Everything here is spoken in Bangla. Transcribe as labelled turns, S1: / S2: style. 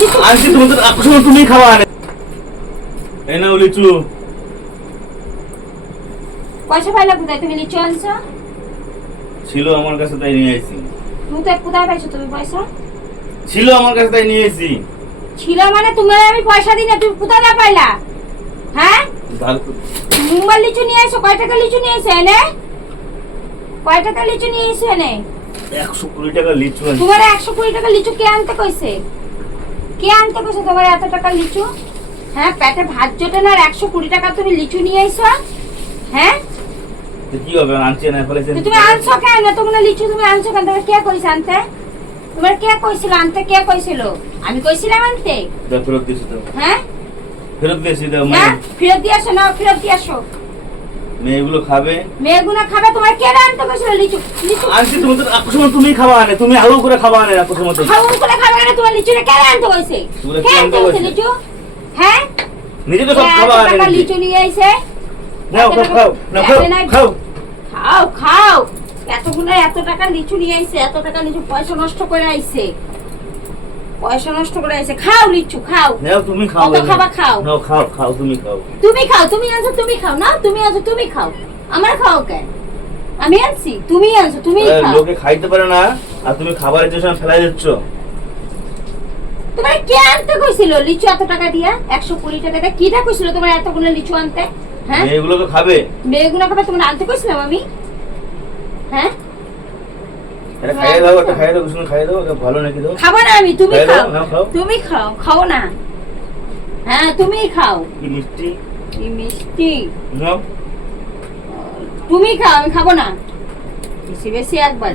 S1: লিচু
S2: আনছি তুমি তো আকর্ষণ তুমি খাওয়া আনে। এই নাও লিচু।
S1: পয়সা পাইলা কোথায়? তুমি লিচু আনছো?
S2: ছিল আমার কাছে তাই নিয়ে আইছি।
S1: কোথায় কোথায় পাইছো তুমি পয়সা?
S2: ছিল আমার কাছে তাই নিয়ে আইছি।
S1: ছিল মানে তোমার আমি পয়সা দিই না তুমি কোথায় না পাইলা? হ্যাঁ? মুম্বাই লিচু নিয়ে এসো কয় টাকা লিচু নিয়ে এসো এনে? কয় টাকা লিচু নিয়ে এসো এনে?
S2: একশো কুড়ি টাকা লিচু
S1: তোমার একশো কুড়ি টাকা লিচু কে আনতে কইছে? কে আনতে কইছে তোমার এত টাকা লিচু? হ্যাঁ পেটে ভাত জোটে না আর একশো কুড়ি টাকা তুমি লিচু নিয়ে এসো। হ্যাঁ?
S2: কি হবে আনছি না
S1: তুমি আনছো কেন? তোমরা লিচু তুমি আনছো কেন? তোমার কে কইছে আনতে? তোমার কে কইছিল? আনতে কে কইছিল? আমি কইছিলাম আনতে।
S2: ফেরত দিয়েছি দাও
S1: হ্যাঁ?
S2: ফেরত দিয়েছি
S1: ফেরত দিয়ে আসো না ফেরত দিয়ে আসো।
S2: মেয়েগুলো খাবে।
S1: মেয়েগুনা খাবে তোমার কে আনতে কইছিল লিচু লিচু।
S2: আনছি তুমি তো আকর্ষণ তুমি খাওয়া আনে তুমি আলু করে খাওয়া আনে আকর্ষণ মতো
S1: খাউন করে খাবে কেন তোমার লিচুটা কে আনতে
S2: তোমরা
S1: কে আনতে কইছে? লিচু। হ্যাঁ?
S2: নিজে তো সব
S1: এত
S2: খাওয়া আনে
S1: লিচু নিয়ে আইছে।
S2: নাও খাও খাও নাও খাও খাও।
S1: খাও খাও। এতগুলো এত টাকা লিচু নিয়ে আইছে এত টাকা লিচু পয়সা নষ্ট করে আইছে। পয়সা নষ্ট করে আইছে খাও লিচু খাও।
S2: নাও তুমি খাও
S1: কত
S2: এনে।
S1: খাবা খাও?
S2: নাও খাও খাও তুমি খাও।
S1: তুমি খাও তুমি আনছো তুমি খাও। না তুমি আনছো তুমি খাও। আমার খাও কেন? আমি আনছি তুমি আনছো তুমি খাও।
S2: লোকে খাইতে পারে না আর তুমি খাবারের জন্য ফেলাই দিচ্ছ।
S1: তোমার কে আনতে কইছিল লিচু এত টাকা দিয়া? একশো কুড়ি টাকা দিয়ে? কিটা কইছিল তোমার এতগুলো লিচু আনতে? হ্যাঁ?
S2: মেয়েগুলো তো খাবে।
S1: মেয়েগুলো খাবে তোমার আনতে কইছিলাম আমি? হ্যাঁ?
S2: খাইয়ে দাও একটা খাইয়ে দাও কিছু খাইয়ে দাও ভালো নাকি দাও?
S1: খাব না আমি তুমি খাও। তুমি খাও খাও না। হ্যাঁ তুমি খাও।
S2: মিষ্টি?
S1: মিষ্টি? তুমি খাও আমি খাব না। বেশি বেশি একবার।